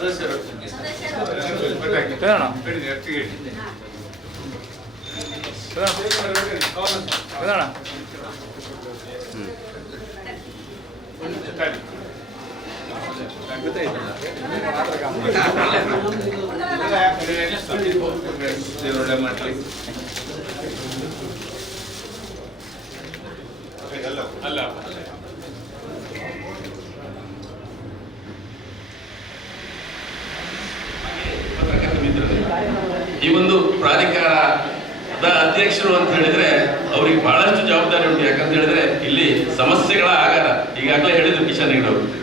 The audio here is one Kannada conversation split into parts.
ಸದಸ್ಯರು ಹೇಳೋಣ ಹೇಳಿ ಒಟ್ಟಿಗೆ ಹೇಳಿ ಹೇಳೋಣ ದೇವರೊಳ್ಳೆ ಮಾಡಲಿ ಅಲ್ಲ ಪತ್ರಕರ್ತ ಮಿತ್ರರೇ, ಈ ಒಂದು ಪ್ರಾಧಿಕಾರದ ಅಧ್ಯಕ್ಷರು ಅಂತ ಹೇಳಿದ್ರೆ ಅವ್ರಿಗೆ ಬಹಳಷ್ಟು ಜವಾಬ್ದಾರಿ ಉಂಟು. ಯಾಕಂತ ಹೇಳಿದ್ರೆ ಇಲ್ಲಿ ಸಮಸ್ಯೆಗಳ ಆಗಾರ. ಈಗಾಗಲೇ ಹೇಳಿದ್ರು ಕಿಶನ್ ಹೆಗ್ಡೆ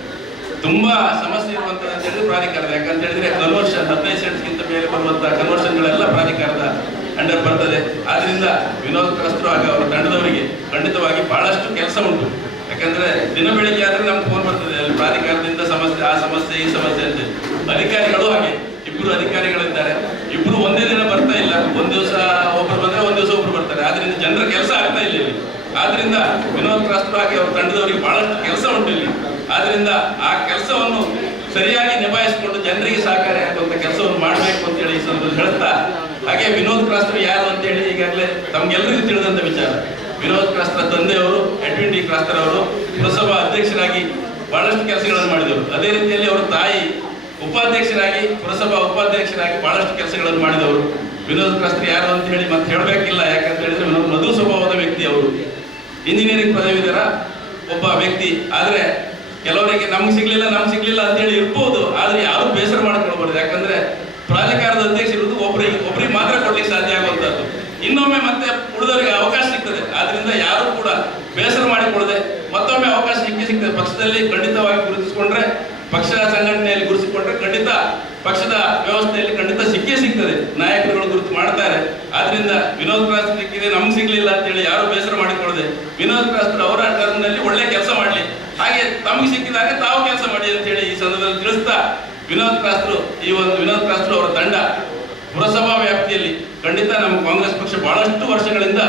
ತುಂಬಾ ಸಮಸ್ಯೆ ಇರುವಂತ ಅಂತ ಹೇಳಿದ್ರೆ ಪ್ರಾಧಿಕಾರದ. ಯಾಕಂತ ಹೇಳಿದ್ರೆ ಕನ್ವರ್ಷನ್ ಹದಿನೈದು ಸೆಂಟ್ಸ್ಗಿಂತ ಮೇಲೆ ಬರುವಂತಹ ಕನ್ವರ್ಷನ್ಗಳೆಲ್ಲ ಪ್ರಾಧಿಕಾರದ ಅಂಡರ್ ಬರ್ತದೆ. ಆದ್ರಿಂದ ವಿನೋದ್ ಕ್ರಸ್ತರು ಆಗ ಅವರ ತಂಡದವರಿಗೆ ಖಂಡಿತವಾಗಿ ಬಹಳಷ್ಟು ಕೆಲಸ ಉಂಟು. ಯಾಕಂದ್ರೆ ದಿನ ಬೆಳಿಗ್ಗೆ ಆದ್ರೆ ನಮ್ಗೆ ಫೋನ್ ಬರ್ತದೆ. ಅಲ್ಲಿ ಪ್ರಾಧಿಕಾರದಿಂದ ಸಮಸ್ಯೆ, ಆ ಸಮಸ್ಯೆ, ಈ ಸಮಸ್ಯೆ ಅಂತ. ಅಧಿಕಾರಿಗಳು ಹಾಗೆ. ಇಬ್ರು ಅಧಿಕಾರಿಗಳಿದ್ದಾರೆ. ಇಬ್ರು ಒಂದೇ ಬರ್ತಾ ಇಲ್ಲ ಒಂದ್ ದಿವಸ ಒಬ್ರು ಬಂದ್ರೆ ಒಂದ್ ದಿವಸ ಒಬ್ರು ಬರ್ತಾರೆ ಆದ್ರಿಂದ ಜನರ ಕೆಲಸ ಆಗ್ತಾ ಇಲ್ಲ ಇಲ್ಲಿ. ಆದ್ರಿಂದ ವಿನೋದ್ ಕ್ರಾಸ್ಟರ್ ಹಾಗೆ ಅವ್ರ ತಂಡದವರಿಗೆ ಬಹಳಷ್ಟು ಕೆಲಸ ಉಂಟು ಇಲ್ಲಿ. ಆದ್ರಿಂದ ಆ ಕೆಲಸವನ್ನು ಸರಿಯಾಗಿ ನಿಭಾಯಿಸಿಕೊಂಡು ಜನರಿಗೆ ಸಹಕಾರಿ ಆಗುವಂತ ಕೆಲಸವನ್ನು ಮಾಡಬೇಕು ಅಂತ ಹೇಳಿ ಈ ಸಂದರ್ಭದಲ್ಲಿ ಹೇಳ್ತಾ ಹಾಗೆ ವಿನೋದ್ ಕ್ರಾಸ್ಟರ್ ಯಾರು ಅಂತ ಹೇಳಿ ಈಗಾಗಲೇ ತಮ್ಗೆಲ್ಲರಿಗೂ ತಿಳಿದಂತ ವಿಚಾರ. ವಿನೋದ್ ಕ್ರಾಸ್ಟರ್ ತಂದೆಯವರು, ಎಡ್ವಿನ್ ಡಿ ಕ್ರಾಸ್ಟರ್ ಅವರು ಪುರಸಭಾ ಅಧ್ಯಕ್ಷರಾಗಿ ಬಹಳಷ್ಟು ಕೆಲಸಗಳನ್ನು ಮಾಡಿದರು. ಅದೇ ರೀತಿಯಲ್ಲಿ ಅವರ ತಾಯಿ ಉಪಾಧ್ಯಕ್ಷರಾಗಿ, ಪುರಸಭಾ ಉಪಾಧ್ಯಕ್ಷರಾಗಿ ಬಹಳಷ್ಟು ಕೆಲಸಗಳನ್ನು ಮಾಡಿದವರು. ವಿನೋದ್ ಕ್ರಾಸ್ತ್ರಿ ಯಾರು ಅಂತ ಹೇಳಿ ಮತ್ತೆ ಹೇಳಬೇಕಿಲ್ಲ ಯಾಕಂತ ಹೇಳಿದ್ರೆ ವಿನೋದ್ ಮಧು ಸ್ವಭಾವದ ವ್ಯಕ್ತಿ ಅವರು. ಇಂಜಿನಿಯರಿಂಗ್ ಪದವೀಧರ ಒಬ್ಬ ವ್ಯಕ್ತಿ. ಆದ್ರೆ ಕೆಲವರಿಗೆ ನಮ್ಗೆ ಸಿಗ್ಲಿಲ್ಲ ನಮ್ಗೆ ಸಿಗ್ಲಿಲ್ಲ ಅಂತ ಹೇಳಿ ಇರ್ಬೋದು. ಆದ್ರೆ ಯಾರು ಬೇಸರ ಮಾಡ್ಕೊಳ್ಬಾರ್ದು. ಯಾಕಂದ್ರೆ ಪ್ರಾಧಿಕಾರದ ಅಧ್ಯಕ್ಷ ಇರುವುದು ಒಬ್ಬರಿಗೆ ಒಬ್ಬರಿಗೆ ಮಾತ್ರ ಕೊಡ್ಲಿಕ್ಕೆ ಸಾಧ್ಯ ಆಗುವಂತದ್ದು ಇನ್ನೊಮ್ಮೆ ಮತ್ತೆ ಉಳಿದವರಿಗೆ ಅವಕಾಶ ಸಿಗ್ತದೆ. ಆದ್ರಿಂದ ಯಾರು ಕೂಡ ಬೇಸರ ಮಾಡಿಕೊಳ್ಳದೆ ಮತ್ತೊಮ್ಮೆ ಅವಕಾಶ ಸಿಕ್ಕಿ ಸಿಗ್ತದೆ. ಪಕ್ಷದಲ್ಲಿ ಖಂಡಿತವಾಗಿ ಗುರುತಿಸಿಕೊಂಡ್ರೆ ಪಕ್ಷ ಸಂಘಟನೆಯಲ್ಲಿ ಗುರುತಿಸಿಕೊಂಡ್ರೆ ಖಂಡಿತ ಪಕ್ಷದ ವ್ಯವಸ್ಥೆಯಲ್ಲಿ ಖಂಡಿತ ಸಿಕ್ಕೇ ಸಿಗ್ತದೆ. ನಾಯಕರುಗಳು ಆದ್ರಿಂದ ವಿನೋದ್ ಕ್ರಾಸ್ ಸಿಕ್ಕಿದೆ ನಮ್ಗೆ ಸಿಗ್ಲಿಲ್ಲ ಅಂತೇಳಿ ಯಾರು ಬೇಸರ ಮಾಡಿಕೊಳ್ಳದೆ ವಿನೋದ್ ಕ್ರಾಸ್ತ್ರ ಅವರ ಟರ್ಮ್ನಲ್ಲಿ ಒಳ್ಳೆ ಕೆಲಸ ಮಾಡಲಿ. ಹಾಗೆ ತಮಗೆ ಸಿಕ್ಕಿದಾಗ ತಾವು ಕೆಲಸ ಮಾಡಿ ಅಂತ ಹೇಳಿ ಈ ಸಂದರ್ಭದಲ್ಲಿ ತಿಳಿಸ್ತಾ ವಿನೋದ್ ಕಾಸ್ತ್ರು ಈ ಒಂದು ವಿನೋದ್ ಕಾಸ್ತ್ರು ಅವರ ತಂಡ ಪುರಸಭಾ ವ್ಯಾಪ್ತಿಯಲ್ಲಿ ಖಂಡಿತ ನಮ್ಮ ಕಾಂಗ್ರೆಸ್ ಪಕ್ಷ ಬಹಳಷ್ಟು ವರ್ಷಗಳಿಂದ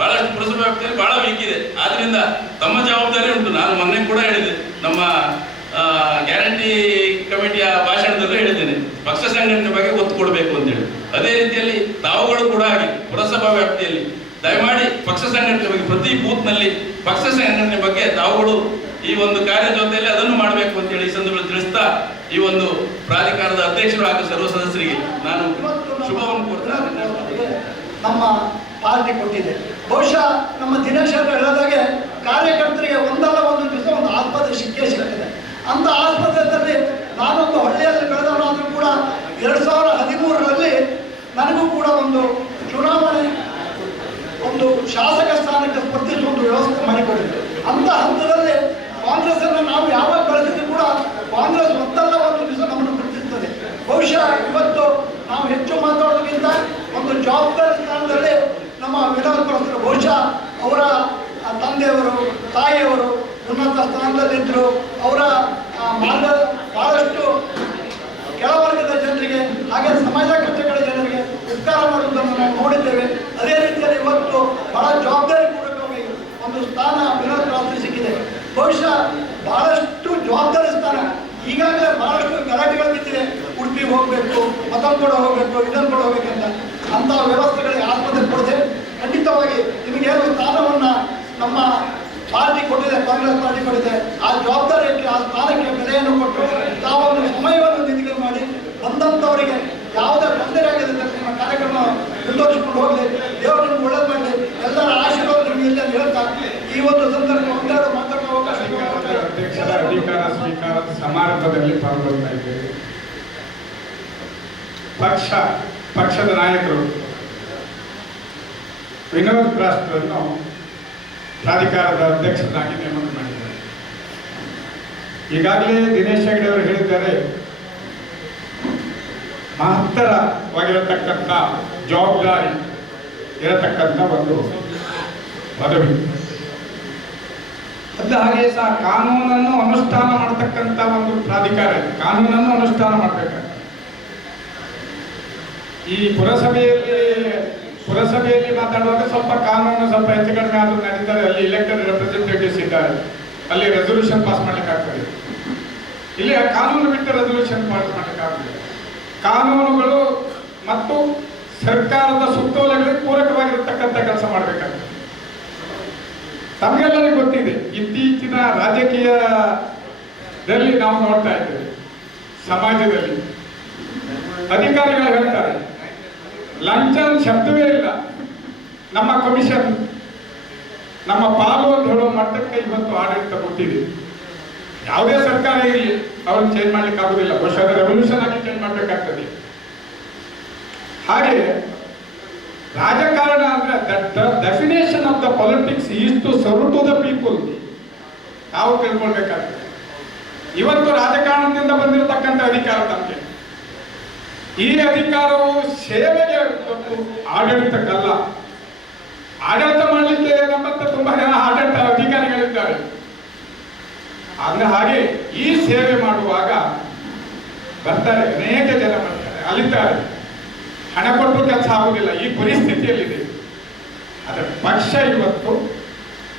ಬಹಳಷ್ಟು ಪುರಸಭಾ ವ್ಯಾಪ್ತಿಯಲ್ಲಿ ಬಹಳ ವೀಕ್ ಇದೆ. ಆದ್ರಿಂದ ತಮ್ಮ ಜವಾಬ್ದಾರಿ ಉಂಟು. ನಾನು ಮೊನ್ನೆ ಕೂಡ ಹೇಳಿದೆ. ನಮ್ಮ ಗ್ಯಾರಂಟಿ ಕಮಿಟಿಯ ಭಾಷಣದಲ್ಲೂ ಹೇಳಿದ್ದೇನೆ. ಪಕ್ಷ ಸಂಘಟನೆ ಬಗ್ಗೆ ಒತ್ತು ಕೊಡಬೇಕು ಅಂತೇಳಿ. ಅದೇ ರೀತಿಯಲ್ಲಿ ತಾವುಗಳು ಕೂಡ ಆಗಿ ಪುರಸಭಾ ವ್ಯಾಪ್ತಿಯಲ್ಲಿ ದಯಮಾಡಿ ಪಕ್ಷ ಸಂಘಟನೆ ಬಗ್ಗೆ, ಪ್ರತಿ ಬೂತ್ನಲ್ಲಿ ಪಕ್ಷ ಸಂಘಟನೆ ಬಗ್ಗೆ ತಾವುಗಳು ಈ ಒಂದು ಕಾರ್ಯ ಜೊತೆಯಲ್ಲಿ ಅದನ್ನು ಮಾಡಬೇಕು ಅಂತೇಳಿ ಈ ಸಂದರ್ಭದಲ್ಲಿ ತಿಳಿಸ್ತಾ ಈ ಒಂದು ಪ್ರಾಧಿಕಾರದ ಅಧ್ಯಕ್ಷರು ಹಾಗೂ ಸರ್ವ ಸದಸ್ಯರಿಗೆ ನಾನು ಶುಭವನ್ನು ಕೋರ್ತಾ ನಮ್ಮ ಪಾರ್ಟಿ ಕೊಟ್ಟಿದೆ. ಬಹುಶಃ ನಮ್ಮ ದಿನೇಶ್ ಅವರು ಹೇಳಿದಾಗೆ ಕಾರ್ಯಕರ್ತರಿಗೆ ಒಂದಲ್ಲ ಒಂದು ದಿವಸ ಒಂದು ಆಸ್ಪತ್ರೆ ಸಿಕ್ಕೇ ಸಿಗ್ತದೆ. ಅಂತ ಆಸ್ಪತ್ರೆ ನಾನೊಂದು ಹಳ್ಳಿಯಲ್ಲಿ ಬೆಳೆದವನಾದ್ರೂ ಕೂಡ ಎರಡು ಸಾವಿರ ಒಂದು ಚುನಾವಣೆ, ಒಂದು ಶಾಸಕ ಸ್ಥಾನಕ್ಕೆ ಸ್ಪರ್ಧಿಸುವ ಒಂದು ವ್ಯವಸ್ಥೆ ಮಾಡಿಕೊಂಡಿದೆ ಅಂತ ಹಂತದಲ್ಲಿ ಕಾಂಗ್ರೆಸ್ ಅನ್ನು ನಾವು ಯಾವಾಗ ಬೆಳೆದಿದ್ದು ಕೂಡ ಕಾಂಗ್ರೆಸ್ ಒತ್ತಲ್ಲ ಒಂದು ದಿವಸ ನಮ್ಮನ್ನು ಗುರುತಿಸುತ್ತದೆ. ಬಹುಶಃ ಇವತ್ತು ನಾವು ಹೆಚ್ಚು ಮಾತಾಡೋದಕ್ಕಿಂತ ಒಂದು ಜವಾಬ್ದಾರಿ ಸ್ಥಾನದಲ್ಲಿ ನಮ್ಮ ಪ್ರಸ್ತರು ಬಹುಶಃ ಅವರ ತಂದೆಯವರು, ತಾಯಿಯವರು ಉನ್ನತ ಸ್ಥಾನದಲ್ಲಿದ್ದರು ಅವರ ಮಾರ್ಗ ಬಹಳಷ್ಟು ಕೆಳವರ್ಗದ ಜನರಿಗೆ, ಹಾಗೆ ಸಮಾಜ ಕಟ್ಟೆಗಳ ಜನರಿಗೆ ಉಪಕಾರ ಮಾಡುವುದನ್ನು ನಾವು ನೋಡಿದ್ದೇವೆ. ಅದೇ ರೀತಿಯಲ್ಲಿ ಇವತ್ತು ಬಹಳ ಜವಾಬ್ದಾರಿ ಪೂರ್ವಕವಾಗಿ ಒಂದು ಸ್ಥಾನ ವಿನೋದ್ ರಾತ್ರಿ ಸಿಕ್ಕಿದೆ. ಬಹುಶಃ ಬಹಳಷ್ಟು ಜವಾಬ್ದಾರಿ ಸ್ಥಾನ ಈಗಾಗಲೇ ಬಹಳಷ್ಟು ಗಲಾಟೆಗಳು ಬಿದ್ದಿದೆ. ಉಡುಪಿಗೆ ಹೋಗಬೇಕು, ಮತ್ತೊಂದು ಕೂಡ ಹೋಗಬೇಕು ಇದನ್ನು ಕೂಡ ಹೋಗ್ಬೇಕಂತ ಅಂತಹ ವ್ಯವಸ್ಥೆಗಳಿಗೆ ಆಸ್ಪತ್ರೆ ಕೊಡದೆ ಖಂಡಿತವಾಗಿ ನಿಮಗೇನು ಸ್ಥಾನವನ್ನು ನಮ್ಮ ಪಾರ್ಟಿ ಕೊಟ್ಟಿದೆ, ಕಾಂಗ್ರೆಸ್ ಪಾರ್ಟಿ ಕೊಟ್ಟಿದೆ. ಆ ಜವಾಬ್ದಾರಿಯಲ್ಲಿ ಆ ಸ್ಥಾನಕ್ಕೆ ಬೆಲೆಯನ್ನು ಕೊಟ್ಟು ತಾವೊಂದು ಸಮಯವನ್ನು ನಿಧಿಗೆ ಮಾಡಿ ಬಂದಂಥವರಿಗೆ ಯಾವುದೇ ತೊಂದರೆ ನಿಮ್ಮ ಕಾರ್ಯಕ್ರಮ ಮುಂದುವರಿಸಿಕೊಂಡು ಹೋಗಲಿ. ದೇವರನ್ನು ಒಳ್ಳೇದು ಮಾಡಲಿ. ಎಲ್ಲರ ಆಶೀರ್ವಾದ ನಿಮಗೆ ಇಲ್ಲ ಹೇಳ್ತಾ. ಈ ಒಂದು ಸಂದರ್ಭ ಒಂದೆರಡು ಮಾತಾಡುವ ಅವಕಾಶ ಅಧ್ಯಕ್ಷರ ಅಧಿಕಾರ, ಸ್ವೀಕಾರ, ಸಮಾರಂಭದಲ್ಲಿ ಪಾಲ್ಗೊಳ್ತಾ ಇದ್ದೇವೆ ಪಕ್ಷ, ಪಕ್ಷದ ನಾಯಕರು, ವಿನೋದ್ ರಾಷ್ಟ್ರನ್ನು ಪ್ರಾಧಿಕಾರದ ಅಧ್ಯಕ್ಷರಾಗಿ ನೇಮಕ ಮಾಡಿದ್ದಾರೆ. ಈಗಾಗಲೇ ದಿನೇಶ್ ಹೆಗಡೆ ಅವರು ಹೇಳಿದ್ದಾರೆ ಮಹತ್ತರವಾಗಿರತಕ್ಕಂಥ ಜವಾಬ್ದಾರಿ ಇರತಕ್ಕಂಥ ಒಂದು ಪದವಿ. ಅದ ಹಾಗೆ ಸಹ ಕಾನೂನನ್ನು ಅನುಷ್ಠಾನ ಮಾಡತಕ್ಕಂಥ ಒಂದು ಪ್ರಾಧಿಕಾರ ಕಾನೂನನ್ನು ಅನುಷ್ಠಾನ ಮಾಡಬೇಕಾಗ್ತದೆ. ಈ ಪುರಸಭೆಯಲ್ಲಿ ಪುರಸಭೆಯಲ್ಲಿ ಮಾತಾಡುವಾಗ ಸ್ವಲ್ಪ ಕಾನೂನು ಸ್ವಲ್ಪ ಹೆಚ್ಚು ಕಡಿಮೆ ಆದರೂ ನಡೀತಾರೆ ಅಲ್ಲಿ ಇಲೆಕ್ಟೆಡ್ ರೆಪ್ರೆಸೆಂಟೇಟಿವ್ಸ್ ಇದ್ದಾರೆ. ಅಲ್ಲಿ ರೆಸೊಲ್ಯೂಷನ್ ಪಾಸ್ ಮಾಡ್ಲಿಕ್ಕೆ ಆಗ್ತದೆ ಇಲ್ಲಿ ಕಾನೂನು ಬಿಟ್ಟು ರೆಸೊಲ್ಯೂಷನ್ ಪಾಸ್ ಮಾಡ್ಲಿಕ್ಕಾಗ್ತದೆ. ಕಾನೂನುಗಳು ಮತ್ತು ಸರ್ಕಾರದ ಸುತ್ತೋಲೆಗಳಿಗೆ ಪೂರಕವಾಗಿರತಕ್ಕಂಥ ಕೆಲಸ ಮಾಡಬೇಕಾಗುತ್ತೆ. ತಮಗೆಲ್ಲರಿಗೂ ಗೊತ್ತಿದೆ, ಇತ್ತೀಚಿನ ರಾಜಕೀಯದಲ್ಲಿ ನಾವು ನೋಡ್ತಾ ಇದ್ದೇವೆ, ಸಮಾಜದಲ್ಲಿ. ಅಧಿಕಾರಿಗಳು ಹೇಳ್ತಾರೆ ಲಂಚ ಶಬ್ದವೇ ಇಲ್ಲ. ನಮ್ಮ ಕಮಿಷನ್, ನಮ್ಮ ಪಾಲು ಅಂತ ಹೇಳೋ ಮಟ್ಟಕ್ಕೆ ಇವತ್ತು ಆಡಳಿತ ಕೊಟ್ಟಿದೆ. ಯಾವುದೇ ಸರ್ಕಾರ ಇರಲಿ, ಅವ್ರನ್ನ ಚೇಂಜ್ ಮಾಡ್ಲಿಕ್ಕೆ ಆಗುದಿಲ್ಲ. ಬಹುಶಃ ರೆವಲ್ಯೂಷನ್ ಆಗಿ ಚೇಂಜ್ ಮಾಡ್ಬೇಕಾಗ್ತದೆ. ಹಾಗೆ ರಾಜಕಾರಣ ಅಂದ್ರೆ definition of the politics is to serve to the people ನಾವು ತಿಳ್ಕೊಳ್ಬೇಕಾಗ್ತದೆ. ಇವತ್ತು ರಾಜಕಾರಣದಿಂದ ಬಂದಿರತಕ್ಕಂಥ ಅಧಿಕಾರ ತಮಗೆ. ಈ ಅಧಿಕಾರವು ಸೇವೆಗೆ ಆಡಳಿತಕ್ಕಲ್ಲ. ಆಡಳಿತ ಮಾಡಲಿಕ್ಕೆ ನಮ್ಮಂತ ತುಂಬಾ ಜನ ಆಡಳಿತ ಅಧಿಕಾರಿಗಳಿದ್ದಾರೆ ಅಂದ್ರೆ ಹಾಗೆ ಈ ಸೇವೆ ಮಾಡುವಾಗ ಬರ್ತಾರೆ, ಅನೇಕ ಜನ ಬರ್ತಾರೆ, ಅಲ್ಲಿದ್ದಾರೆ. ಹಣ ಕೊಟ್ಟು ಕೆಲಸ ಆಗುದಿಲ್ಲ, ಈ ಪರಿಸ್ಥಿತಿಯಲ್ಲಿದೆ. ಅದರ ಪಕ್ಷ ಇವತ್ತು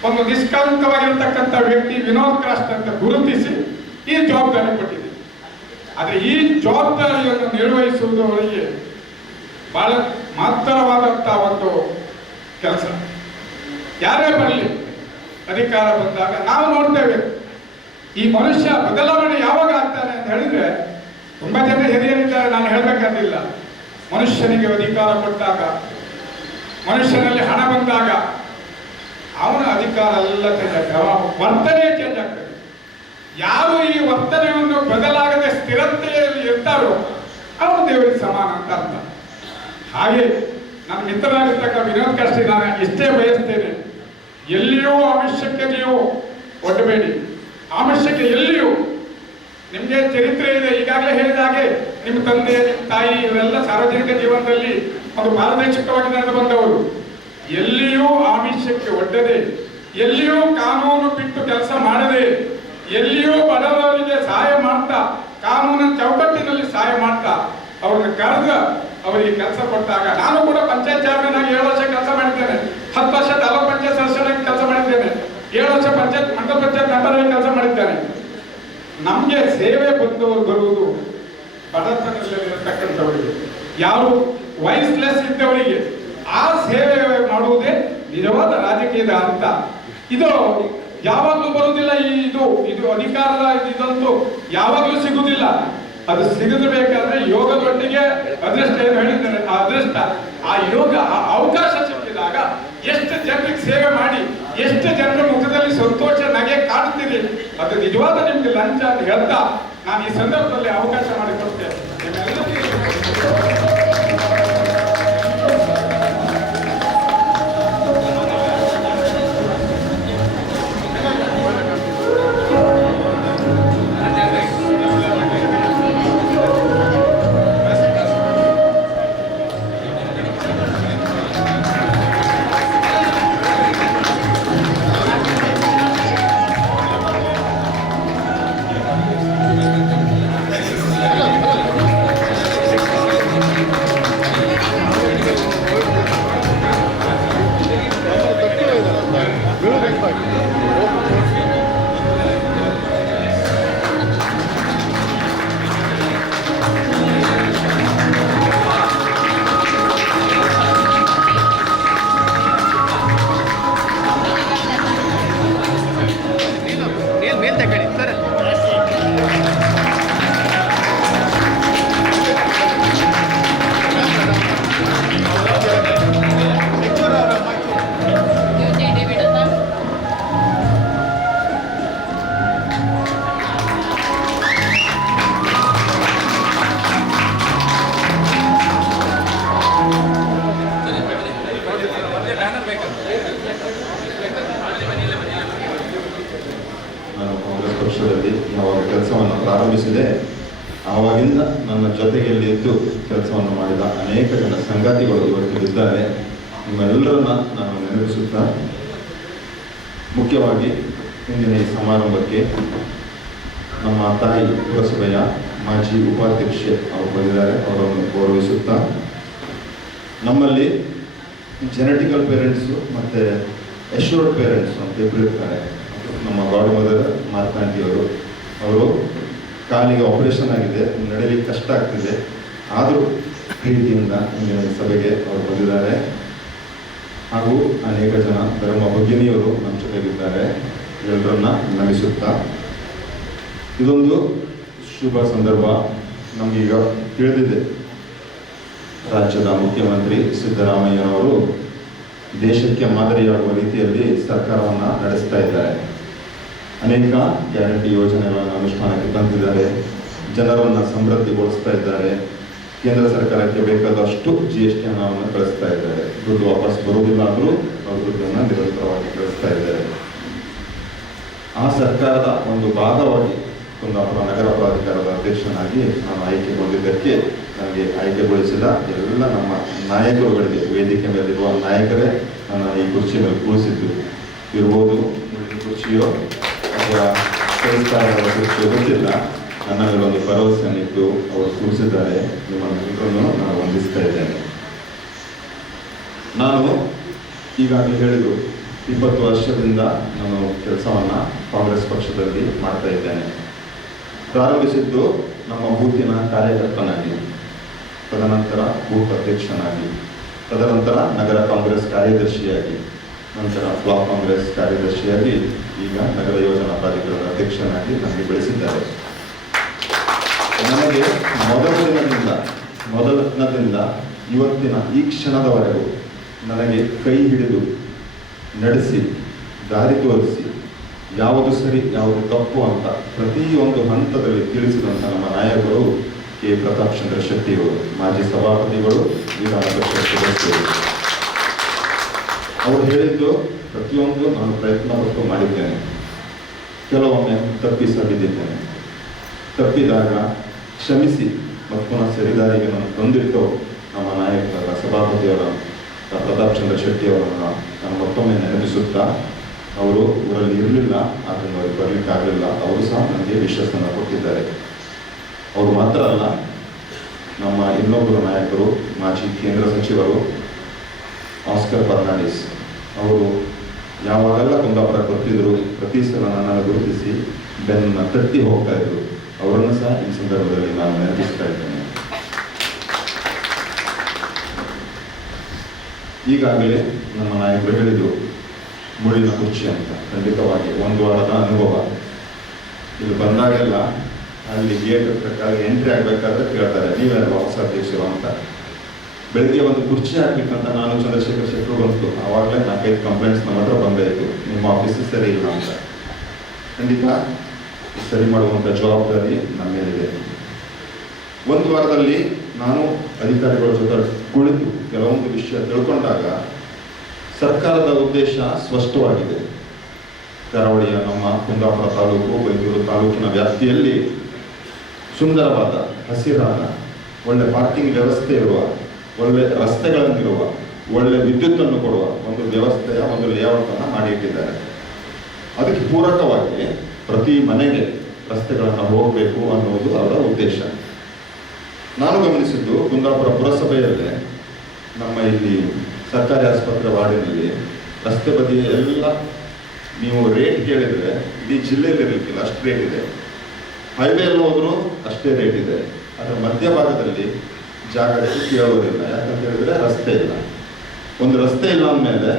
ಒಂದು ನಿಷ್ಕಲಂಕವಾಗಿರ್ತಕ್ಕಂಥ ವ್ಯಕ್ತಿ ವಿನೋದ್ ಕ್ರಾಸ್ಟ್ ಅಂತ ಗುರುತಿಸಿ ಈ ಜವಾಬ್ದಾರಿ ಕೊಟ್ಟಿದೆ. ಆದರೆ ಈ ಜವಾಬ್ದಾರಿಯನ್ನು ನಿರ್ವಹಿಸುವುದು ಬಹಳ ಮಹತ್ತರವಾದಂತಹ ಒಂದು ಕೆಲಸ. ಯಾರೇ ಬರಲಿ, ಅಧಿಕಾರ ಬಂದಾಗ ನಾವು ನೋಡ್ತೇವೆ. ಈ ಮನುಷ್ಯ ಬದಲಾವಣೆ ಯಾವಾಗ ಆಗ್ತಾನೆ ಅಂತ ಹೇಳಿದ್ರೆ ತುಂಬಾ ಜನ ಹಿರಿಯರಿದ್ದಾರೆ, ನಾನು ಹೇಳಬೇಕಂತಿಲ್ಲ ಮನುಷ್ಯನಿಗೆ ಅಧಿಕಾರ ಕೊಟ್ಟಾಗ, ಮನುಷ್ಯನಲ್ಲಿ ಹಣ ಬಂದಾಗ ಅವನ ಅಧಿಕಾರ ಎಲ್ಲ ಚೇಂಜ್ ಆಗ್ತದೆ. ವರ್ತನೆ ಚೇಂಜ್ ಆಗ್ತದೆ. ಯಾರು ಈ ವರ್ತನೆಯನ್ನು ಬದಲಾಗದೆ ಸ್ಥಿರತೆಯಲ್ಲಿ ಇರ್ತಾರೋ ಅವನು ದೇವರಿಗೆ ಸಮಾನ ಅಂತ ಅರ್ಥ. ಹಾಗೆ ನನ್ನ ಮಿತ್ರರಾಗಿರ್ತಕ್ಕ ವಿನೋದ್ ಕಷ್ಟ ನಾನು ಇಷ್ಟೇ ಬಯಸ್ತೇನೆ, ಎಲ್ಲಿಯೂ ಅವಶ್ಯಕತೆಯೋ ಒಡ್ಡಬೇಡಿ. ಆಮಿಷಕ್ಕೆ ಎಲ್ಲಿಯೂ ನಿಮಗೆ ಚರಿತ್ರೆ ಇದೆ. ಈಗಾಗಲೇ ಹೇಳಿದ ಹಾಗೆ ನಿಮ್ಮ ತಂದೆ ತಾಯಿ, ಇವರೆಲ್ಲ ಸಾರ್ವಜನಿಕ ಜೀವನದಲ್ಲಿ ಒಂದು ಪಾರದರ್ಶಕವಾಗಿ ನಡೆದು ಬಂದವರು. ಎಲ್ಲಿಯೂ ಆಮಿಷಕ್ಕೆ ಒಡ್ಡದೆ, ಎಲ್ಲಿಯೂ ಕಾನೂನು ಬಿಟ್ಟು ಕೆಲಸ ಮಾಡದೆ, ಎಲ್ಲಿಯೂ ಬಡವರಿಗೆ ಸಹಾಯ ಮಾಡ್ತಾ ಕಾನೂನಿನ ಚೌಕಟ್ಟಿನಲ್ಲಿ ಸಹಾಯ ಮಾಡ್ತಾ, ಅವ್ರನ್ನ ಕರೆದ ಅವರಿಗೆ ಕೆಲಸ ಕೊಟ್ಟಾಗ ನಾನು ಕೂಡ ಪಂಚಾಯತ್ ಚೇರ್ಮನ್ ಆಗಿ ಏಳು ವರ್ಷ ಕೆಲಸ ಮಾಡಿದ್ದೇನೆ. ಹತ್ತು ವರ್ಷ ತಾಲೂಕ್ ಪಂಚಾಯತ್ ಸದಸ್ಯರಾಗಿ ಕೆಲಸ ಮಾಡಿದ್ದೇನೆ ಏಳು ವರ್ಷ ಪಂಚಾಯತ್ ಮಂಡಲ ಪಂಚಾಯತ್ ಕೆಲಸ ಮಾಡಿದ್ದಾರೆ. ನಮಗೆ ಸೇವೆ ಬಂದವರು ಬರುವುದು ಬಡತನದಲ್ಲಿರತಕ್ಕಂಥವರಿಗೆ ಯಾರು ವಯಸ್ಲೆಸ್ ಇದ್ದವರಿಗೆ ಆ ಸೇವೆ ಮಾಡುವುದೇ ನಿಜವಾದ ರಾಜಕೀಯದ ಅಂತ ಇದು ಯಾವಾಗಲೂ ಬರುವುದಿಲ್ಲ ಈ ಇದು ಇದು ಅಧಿಕಾರದ ಇದಂತೂ ಯಾವಾಗಲೂ ಸಿಗುವುದಿಲ್ಲ. ಅದು ಸಿಗದು ಬೇಕಾದ್ರೆ ಯೋಗದೊಟ್ಟಿಗೆ ಅದೃಷ್ಟ ಏನು ಹೇಳಿದ್ದಾರೆ. ಆ ಅದೃಷ್ಟ, ಆ ಯೋಗ, ಆ ಅವಕಾಶ ಸಿಕ್ಕಿದಾಗ ಎಷ್ಟು ಜನರಿಗೆ ಸೇವೆ ಮಾಡಿ ಎಷ್ಟು ಜನರ ಮುಖದಲ್ಲಿ ಸಂತೋಷ ನಗೆ ಕಾಣುತ್ತೀರಿ ಅದು ನಿಜವಾದ ನಿಮ್ಗೆ ಲಂಚ ಅಂತ ಹೇಳ್ತಾ ನಾನು ಈ ಸಂದರ್ಭದಲ್ಲಿ ಅವಕಾಶ ಮಾಡಿಕೊಡ್ತೇನೆ. ಅನೇಕ ಜನ ಸಂಗಾತಿಗಳು ಇವತ್ತು ಇದ್ದಾರೆ. ನಿಮ್ಮೆಲ್ಲರನ್ನ ನಾನು ನೆನಪಿಸುತ್ತಾ ಮುಖ್ಯವಾಗಿ ಇಂದಿನ ಈ ಸಮಾರಂಭಕ್ಕೆ ನಮ್ಮ ತಾಯಿ ಪುರಸಭೆಯ ಮಾಜಿ ಉಪಾಧ್ಯಕ್ಷೆ ಅವರು ಬಂದಿದ್ದಾರೆ. ಅವರನ್ನು ಗೌರವಿಸುತ್ತಾ, ನಮ್ಮಲ್ಲಿ ಜೆನೆಟಿಕಲ್ ಪೇರೆಂಟ್ಸು ಮತ್ತು ಎಶ್ಯೂರ್ಡ್ ಪೇರೆಂಟ್ಸ್ ಅಂತ ಇಬ್ಬರು ಇರ್ತಾರೆ. ನಮ್ಮ ಗಾಡ್ ಮದರ್ ಮಾತನಾಡಿಯವರು ಅವರು. ಕಾಲಿಗೆ ಆಪರೇಷನ್ ಆಗಿದೆ. ನಡೆಯಲಿಕ್ಕೆ ಕಷ್ಟ ಆಗ್ತಿದೆ. ಆದರೂ ಪ್ರೀತಿಯಿಂದ ಇಂದಿನ ಸಭೆಗೆ ಅವರು ಬಂದಿದ್ದಾರೆ. ಹಾಗೂ ಅನೇಕ ಜನ ಧರ್ಮ ಭಗಿನಿಯವರು ನಮ್ಮ ಜೊತೆಗಿದ್ದಾರೆ. ಎಲ್ಲರನ್ನ ನಮಿಸುತ್ತಾ. ಇದೊಂದು ಶುಭ ಸಂದರ್ಭ ನಮಗೀಗ ತಿಳಿದಿದೆ. ರಾಜ್ಯದ ಮುಖ್ಯಮಂತ್ರಿ ಸಿದ್ದರಾಮಯ್ಯನವರು ದೇಶಕ್ಕೆ ಮಾದರಿಯಾಗುವ ರೀತಿಯಲ್ಲಿ ಸರ್ಕಾರವನ್ನು ನಡೆಸ್ತಾ ಇದ್ದಾರೆ. ಅನೇಕ ಗ್ಯಾರಂಟಿ ಯೋಜನೆಗಳನ್ನು ಅನುಷ್ಠಾನಕ್ಕೆ ತಂದಿದ್ದಾರೆ. ಜನರನ್ನು ಸಮೃದ್ಧಿಗೊಳಿಸ್ತಾ ಇದ್ದಾರೆ. ಕೇಂದ್ರ ಸರ್ಕಾರಕ್ಕೆ ಬೇಕಾದಷ್ಟು ಜಿ ಎಸ್ ಟಿ ಹಣವನ್ನು ಕಳಿಸ್ತಾ ಇದ್ದಾರೆ. ದುಡ್ಡು ವಾಪಸ್ ಬರುವುದಿಲ್ಲ ಆದರೂ ಅವರು ದುಡ್ಡನ್ನು ನಿರಂತರವಾಗಿ ಕಳಿಸ್ತಾ ಇದ್ದಾರೆ. ಆ ಸರ್ಕಾರದ ಒಂದು ಭಾಗವಾಗಿ ಕುಂದಾಪುರ ನಗರ ಪ್ರಾಧಿಕಾರದ ಅಧ್ಯಕ್ಷನಾಗಿ ನಾನು ಆಯ್ಕೆಗೊಂಡಿದ್ದಕ್ಕೆ ನನಗೆ ಆಯ್ಕೆಗೊಳಿಸಿದ ಎಲ್ಲ ನಮ್ಮ ನಾಯಕರುಗಳಿಗೆ, ವೇದಿಕೆ ಮೇಲಿರುವ ನಾಯಕರೇ ನನ್ನ ಈ ಕುರ್ಚಿ ಮೇಲೆ ಕೂರಿಸಿದ್ದು. ಇರ್ಬೋದು ಕುರ್ಚಿಯೋ ಅಥವಾ ಕುರ್ಚಿಯೋ ಗೊತ್ತಿಲ್ಲ. ಮೇಲೆ ಒಂದು ಭರವಸೆಯನ್ನಿಟ್ಟು ಅವರು ಸೂಚಿಸಿದ್ದಾರೆ. ನಿಮ್ಮನ್ನು ನಾನು ವಂದಿಸ್ತಾ ಇದ್ದೇನೆ. ನಾನು ಈಗಾಗಲೇ ಹೇಳಿದರು ಇಪ್ಪತ್ತು ವರ್ಷದಿಂದ ನಾನು ಕೆಲಸವನ್ನು ಕಾಂಗ್ರೆಸ್ ಪಕ್ಷದಲ್ಲಿ ಮಾಡ್ತಾ ಇದ್ದೇನೆ. ಪ್ರಾರಂಭಿಸಿದ್ದು ನಮ್ಮ ಬೂತಿನ ಕಾರ್ಯಕರ್ತನಾಗಿ, ತದನಂತರ ಬೂತ್ ಅಧ್ಯಕ್ಷನಾಗಿ, ತದನಂತರ ನಗರ ಕಾಂಗ್ರೆಸ್ ಕಾರ್ಯದರ್ಶಿಯಾಗಿ, ನಂತರ ಬ್ಲಾಕ್ ಕಾಂಗ್ರೆಸ್ ಕಾರ್ಯದರ್ಶಿಯಾಗಿ ಈಗ ನಗರ ಯೋಜನಾ ಪ್ರಾಧಿಕಾರದ ಅಧ್ಯಕ್ಷನಾಗಿ ನನಗೆ ಬೆಳೆಸಿದ್ದಾರೆ. ನನಗೆ ಮೊದಲ ದಿನದಿಂದ ಮೊದಲ ದಿನದಿಂದ ಇವತ್ತಿನ ಈ ಕ್ಷಣದವರೆಗೂ ನನಗೆ ಕೈ ಹಿಡಿದು ನಡೆಸಿ, ದಾರಿ ತೋರಿಸಿ, ಯಾವುದು ಸರಿ, ಯಾವುದು ತಪ್ಪು ಅಂತ ಪ್ರತಿಯೊಂದು ಹಂತದಲ್ಲಿ ತಿಳಿಸಿದಂಥ ನಮ್ಮ ನಾಯಕರು ಕೆ. ಪ್ರತಾಪ್ ಚಂದ್ರ ಶೆಟ್ಟಿಯವರು ಮಾಜಿ ಸಭಾಪತಿಗಳು ವಿಧಾನ ಅವರು ಹೇಳಿದ್ದು ಪ್ರತಿಯೊಂದು ನಾನು ಪ್ರಯತ್ನ ಪಟ್ಟು ಮಾಡಿದ್ದೇನೆ. ಕೆಲವೊಮ್ಮೆ ತಪ್ಪಿಸಬಿದ್ದೇನೆ ತಪ್ಪಿದಾಗ ಮತ್ತು ಪುನಃ ಸರಿದಾರಿಗೆ ನಾನು ತಂದಿಟ್ಟು ನಮ್ಮ ನಾಯಕರ ಸಭಾಪತಿಯವರ ಪ್ರತಾಪ್ ಚಂದ್ರ ಶೆಟ್ಟಿಯವರನ್ನು ನಾನು ಮತ್ತೊಮ್ಮೆ ನೆನಪಿಸುತ್ತಾ, ಅವರು ಊರಲ್ಲಿ ಇರಲಿಲ್ಲ ಆದ್ದರಿಂದ ಅವ್ರಿಗೆ ಬರಲಿಕ್ಕಾಗಲಿಲ್ಲ ಅವರು ಸಹ ನನಗೆ ವಿಶ್ವಾಸನ ಕೊಟ್ಟಿದ್ದಾರೆ. ಅವರು ಮಾತ್ರ ಅಲ್ಲ, ನಮ್ಮ ಇನ್ನೊಬ್ಬರು ನಾಯಕರು, ಮಾಜಿ ಕೇಂದ್ರ ಸಚಿವರು ಆಸ್ಕರ್ ಫರ್ನಾಂಡಿಸ್ ಅವರು ಯಾವಾಗೆಲ್ಲ ಕುಂದಾಪುರ ಬರ್ತಿದ್ರು ಪ್ರತಿ ಸಲ ನನ್ನನ್ನು ಗುರುತಿಸಿ ಬೆನ್ನ ತಟ್ಟಿ ಹೋಗ್ತಾ ಇದ್ರು. ಅವರನ್ನು ಸಹ ಈ ಸಂದರ್ಭದಲ್ಲಿ ನಾನು ನೆನಪಿಸ್ತಾ ಇದ್ದೇನೆ. ಈಗಾಗಲೇ ನಮ್ಮ ನಾಯಕರು ಹೇಳಿದರು ಮುಳಿನ ಕುರ್ಚಿ ಅಂತ. ಖಂಡಿತವಾಗಿ ಒಂದು ವಾರದ ಅನುಭವ. ಇಲ್ಲಿ ಬಂದಾಗೆಲ್ಲ ಅಲ್ಲಿ ಗೇಟ್ ಪ್ರಕಾರ ಎಂಟ್ರಿ ಆಗಬೇಕಾದ್ರೆ ಕೇಳ್ತಾರೆ ನೀವೇನು ಹೊಸ ಅಧ್ಯಕ್ಷರು ಅಂತ. ಬೆಳಿಗ್ಗೆ ಒಂದು ಕುರ್ಚಿ ಹಾಕ್ಬೇಕಂತ ನಾನು ಚಂದ್ರಶೇಖರ್ ಶೆಟ್ಟರು ಬಂತು. ಆವಾಗಲೇ ನಾಲ್ಕೈದು ಕಂಪ್ಲೇಂಟ್ಸ್ ನಮ್ಮ ಹತ್ರ ಬಂದಾಯಿತು ನಿಮ್ಮ ಆಫೀಸ್ ಸರಿ ಇಲ್ಲ ಅಂತ. ಖಂಡಿತ ಸರಿ ಮಾಡುವಂಥ ಜವಾಬ್ದಾರಿ ನಮ್ಮ ಮೇಲಿದೆ ಒಂದು ವಾರದಲ್ಲಿ ನಾನು ಅಧಿಕಾರಿಗಳ ಜೊತೆ ಕುಳಿತು ಕೆಲವೊಂದು ವಿಷಯ ತಿಳ್ಕೊಂಡಾಗ ಸರ್ಕಾರದ ಉದ್ದೇಶ ಸ್ಪಷ್ಟವಾಗಿದೆ. ಕರಾವಳಿಯ ನಮ್ಮ ಕುಂದಾಪುರ ತಾಲೂಕು ಬೈಂದೂರು ತಾಲೂಕಿನ ವ್ಯಾಪ್ತಿಯಲ್ಲಿ ಸುಂದರವಾದ ಹಸಿರಾದ ಒಳ್ಳೆ ಪಾರ್ಕಿಂಗ್ ವ್ಯವಸ್ಥೆ ಇರುವ, ಒಳ್ಳೆ ರಸ್ತೆಗಳನ್ನಿರುವ, ಒಳ್ಳೆ ವಿದ್ಯುತ್ತನ್ನು ಕೊಡುವ ಒಂದು ವ್ಯವಸ್ಥೆಯ ಒಂದು ಲೇಔಟನ್ನು ಮಾಡಿಟ್ಟಿದ್ದಾರೆ ಅದಕ್ಕೆ ಪೂರಕವಾಗಿ ಪ್ರತಿ ಮನೆಗೆ ರಸ್ತೆಗಳನ್ನು ಹೋಗಬೇಕು ಅನ್ನೋದು ಅವರ ಉದ್ದೇಶ. ನಾನು ಗಮನಿಸಿದ್ದು ಕುಂದಾಪುರ ಪುರಸಭೆಯಲ್ಲೇ ನಮ್ಮ ಇಲ್ಲಿ ಸರ್ಕಾರಿ ಆಸ್ಪತ್ರೆ ವಾರ್ಡಿನಲ್ಲಿ ರಸ್ತೆ ಬದಿಯ ಎಲ್ಲ ನೀವು ರೇಟ್ ಕೇಳಿದರೆ ಇಡೀ ಜಿಲ್ಲೆಯಲ್ಲಿ ಇರಲಿಕ್ಕಿಲ್ಲ, ಅಷ್ಟು ರೇಟ್ ಇದೆ. ಹೈವೇ ಹೋದ್ರು ಅಷ್ಟೇ ರೇಟ್ ಇದೆ. ಅದರ ಮಧ್ಯಭಾಗದಲ್ಲಿ ಜಾಗ ಕೇಳೋದಿಲ್ಲ ಯಾಕಂತ ಹೇಳಿದ್ರೆ ರಸ್ತೆ ಇಲ್ಲ. ಒಂದು ರಸ್ತೆ ಇಲ್ಲ ಅಂದಮೇಲೆ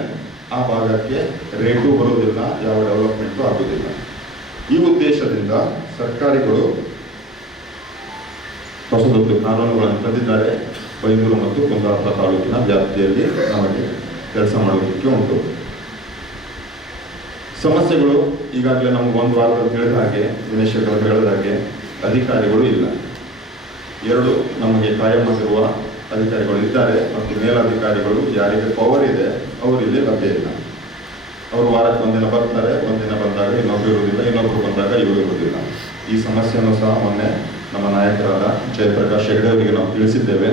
ಆ ಭಾಗಕ್ಕೆ ರೇಟು ಬರೋದಿಲ್ಲ, ಯಾವ ಸರ್ಕಾರಿಗಳು ಹೊಸದೊಂದು ಕಾನೂನುಗಳನ್ನು ತಂದಿದ್ದಾರೆ. ಬೈಂದೂರು ಮತ್ತು ಕುಂದಾಪುರ ತಾಲೂಕಿನ ವ್ಯಾಪ್ತಿಯಲ್ಲಿ ನಮಗೆ ಕೆಲಸ ಮಾಡೋದಕ್ಕೆ ಉಂಟು. ಸಮಸ್ಯೆಗಳು ಈಗಾಗಲೇ ನಮ್ಗೆ ಒಂದು ವಾರದಲ್ಲಿ ಹೇಳಿದ ಹಾಗೆ, ದಿನೇಶ್ ಶೆಟ್ಟಿ ಅವರು ಹೇಳಿದ ಹಾಗೆ ಅಧಿಕಾರಿಗಳು ಇಲ್ಲ. ಎರಡು, ನಮಗೆ ಕಾಯಂ ಆಗಿರುವ ಅಧಿಕಾರಿಗಳು ಇದ್ದಾರೆ ಮತ್ತು ಮೇಲಾಧಿಕಾರಿಗಳು ಯಾರಿಗೆ ಪವರ್ ಇದೆ ಅವರಿಗೆ ಲಭ್ಯ ಇಲ್ಲ. ಅವರು ವಾರಕ್ಕೆ ಒಂದಿನ ಬರ್ತಾರೆ, ಒಂದಿನ ಬಂದಾಗ ಇನ್ನೊಬ್ರು ಇರುವುದಿಲ್ಲ, ಇನ್ನೊಬ್ರು ಬಂದಾಗ ಇವರು ಇರುವುದಿಲ್ಲ. ಈ ಸಮಸ್ಯೆಯನ್ನು ಸಹ ಮೊನ್ನೆ ನಮ್ಮ ನಾಯಕರಾದ ಜಯಪ್ರಕಾಶ್ ಹೆಗಡೆ ಅವರಿಗೆ ನಾವು ತಿಳಿಸಿದ್ದೇವೆ.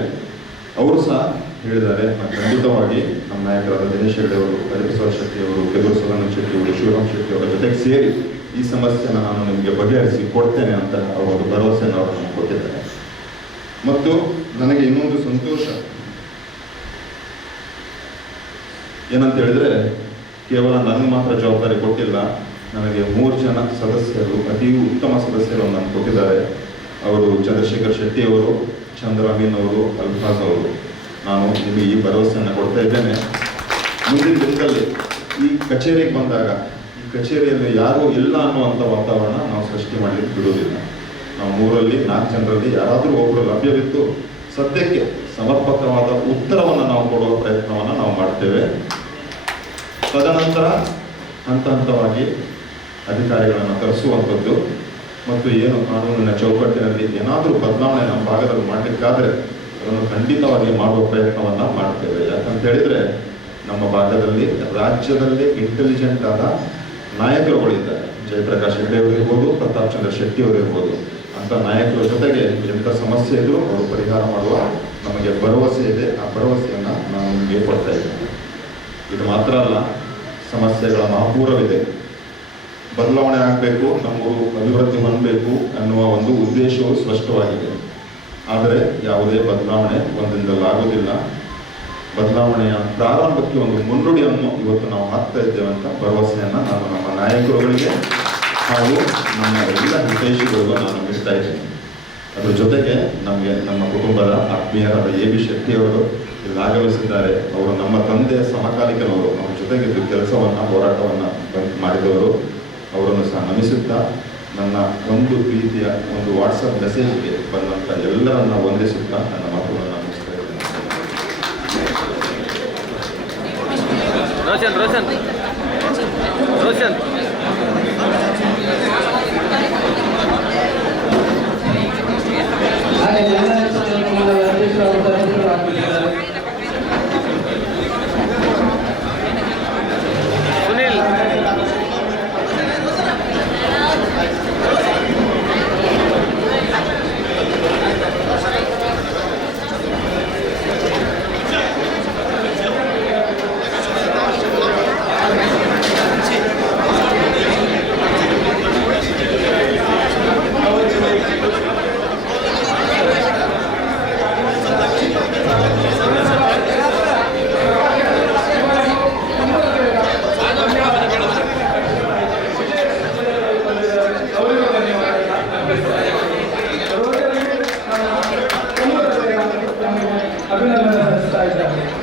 ಅವರು ಸಹ ಹೇಳಿದ್ದಾರೆ ಖಂಡಿತವಾಗಿ ನಮ್ಮ ನಾಯಕರಾದ ದಿನೇಶ್ ಹೆಗಡೆ ಅವರು ಹರಿಪ್ರಸಾದ್ ಶೆಟ್ಟಿ ಅವರು ಕೆದೂರು ಸದಾನಂದ ಶೆಟ್ಟಿ ಅವರು, ಶಿವರಾಮ್ ಶೆಟ್ಟಿ ಜೊತೆಗೆ ಸೇರಿ ಈ ಸಮಸ್ಯೆನ ನಾನು ನಿಮಗೆ ಬಗೆಹರಿಸಿ ಕೊಡ್ತೇನೆ ಅಂತ ಅವರು ಭರವಸೆಯನ್ನು ಅವರು ಕೊಟ್ಟಿದ್ದಾರೆ. ಮತ್ತು ನನಗೆ ಇನ್ನೊಂದು ಸಂತೋಷ. ಏನಂತ ಹೇಳಿದ್ರೆ ಕೇವಲ ನನಗೆ ಮಾತ್ರ ಜವಾಬ್ದಾರಿ ಕೊಟ್ಟಿಲ್ಲ. ನನಗೆ ಮೂರು ಜನ ಸದಸ್ಯರು, ಅತಿ ಉತ್ತಮ ಸದಸ್ಯರು ನನ್ನನ್ನು ಕೊಟ್ಟಿದ್ದಾರೆ. ಅವರು ಚಂದ್ರಶೇಖರ್ ಶೆಟ್ಟಿ ಅವರು, ಚಂದ್ರ ಅಮೀನ್ ಅವರು ಅಲ್ಫಾಸ್ ಅವರು. ನಾನು ನಿಮಗೆ ಈ ಭರವಸೆಯನ್ನು ಕೊಡ್ತಾ ಇದ್ದೇನೆ. ಮುಂದಿನ ದಿನದಲ್ಲಿ ಈ ಕಚೇರಿಗೆ ಬಂದಾಗ, ಈ ಕಚೇರಿಯಲ್ಲಿ ಯಾರೂ ಇಲ್ಲ ಅನ್ನುವಂಥ ವಾತಾವರಣ ನಾವು ಸೃಷ್ಟಿ ಮಾಡಲಿಕ್ಕೆ ಬಿಡುವುದಿಲ್ಲ. ನಾವು ಮೂರಲ್ಲಿ, ನಾಲ್ಕು ಜನರಲ್ಲಿ ಯಾರಾದರೂ ಒಬ್ಬರು ಲಭ್ಯವಿತ್ತು, ಸದ್ಯಕ್ಕೆ ಸಮರ್ಪಕವಾದ ಉತ್ತರವನ್ನು ನಾವು ಕೊಡುವ ಪ್ರಯತ್ನವನ್ನು ನಾವು ಮಾಡ್ತೇವೆ. ತದನಂತರ ಹಂತ ಹಂತವಾಗಿ ಅಧಿಕಾರಿಗಳನ್ನು ತರಿಸುವಂಥದ್ದು ಮತ್ತು ಏನು ಕಾನೂನಿನ ಚೌಕಟ್ಟಿನಲ್ಲಿ ಏನಾದರೂ ಬದಲಾವಣೆ ನಮ್ಮ ಭಾಗದಲ್ಲಿ ಮಾಡಲಿಕ್ಕಾದರೆ ಅದನ್ನು ಖಂಡಿತವಾಗಿ ಮಾಡುವ ಪ್ರಯತ್ನವನ್ನು ಮಾಡ್ತೇವೆ ಯಾಕಂತ ಹೇಳಿದರೆ ನಮ್ಮ ಭಾಗದಲ್ಲಿ ರಾಜ್ಯದಲ್ಲಿ ಇಂಟೆಲಿಜೆಂಟ್ ಆದ ನಾಯಕರುಗಳಿದ್ದಾರೆ ಜಯಪ್ರಕಾಶ್ ಹೆಗ್ಡೆ ಅವರಿರ್ಬೋದು ಪ್ರತಾಪ್ ಚಂದ್ರ ಶೆಟ್ಟಿ ಅವರು ಇರ್ಬೋದು. ಅಂತ ನಾಯಕರ ಜೊತೆಗೆ ಎಂಥ ಸಮಸ್ಯೆ ಇದ್ರೂ ಅವರು ಪರಿಹಾರ ಮಾಡುವ ನಮಗೆ ಭರವಸೆ ಇದೆ. ಆ ಭರವಸೆಯನ್ನು ನಾನು ನಿಮಗೆ ಕೊಡ್ತಾ ಇದ್ದೇನೆ ಇದು ಮಾತ್ರ ಅಲ್ಲ ಸಮಸ್ಯೆಗಳ ಮಹಾಪೂರವಿದೆ. ಬದಲಾವಣೆ ಆಗಬೇಕು, ನಮಗೂ ಅಭಿವೃದ್ಧಿ ಹೊಂದಬೇಕು ಅನ್ನುವ ಒಂದು ಉದ್ದೇಶವು ಸ್ಪಷ್ಟವಾಗಿದೆ. ಆದರೆ ಯಾವುದೇ ಬದಲಾವಣೆ ಒಂದರಿಂದಲೂ ಆಗೋದಿಲ್ಲ ಬದಲಾವಣೆಯ ಪ್ರಾರಂಭಕ್ಕೆ ಒಂದು ಮುನ್ನುಡಿಯನ್ನು ಇವತ್ತು ನಾವು ಹಾಕ್ತಾ ಇದ್ದೇವೆ ಅಂತ ಭರವಸೆಯನ್ನು ನಾನು ನಮ್ಮ ನಾಯಕರುಗಳಿಗೆ ಹಾಗೂ ನಮ್ಮ ಎಲ್ಲ ಹಿತೈಷಿಗಳಿಗೂ ನಾನು ಬಿಡ್ತಾ ಇದ್ದೇನೆ. ಅದರ ಜೊತೆಗೆ ನಮಗೆ ನಮ್ಮ ಕುಟುಂಬದ ಆತ್ಮೀಯರಾದ ಎ ಬಿ ಶೆಟ್ಟಿಯವರು ಇಲ್ಲಿ ಆಗಮಿಸಿದ್ದಾರೆ ಅವರು ನಮ್ಮ ತಂದೆಯ ಸಮಕಾಲಿಕನವರು ಜೊತೆಗಿದ್ದು ಕೆಲಸವನ್ನು ಹೋರಾಟವನ್ನು ಮಾಡಿದವರು ಅವರನ್ನು ಸಹ ನಮಿಸುತ್ತಾ ನನ್ನ ಒಂದು ರೀತಿಯ ಒಂದು ವಾಟ್ಸಪ್ ಮೆಸೇಜ್ಗೆ ಬಂದಂಥ ಎಲ್ಲರನ್ನ ವಂದಿಸುತ್ತಾ ನನ್ನ ಮಾತುಗಳನ್ನು ಮುಗಿಸ್ತಾ ಇದ್ದೇನೆ. arkadaşlar.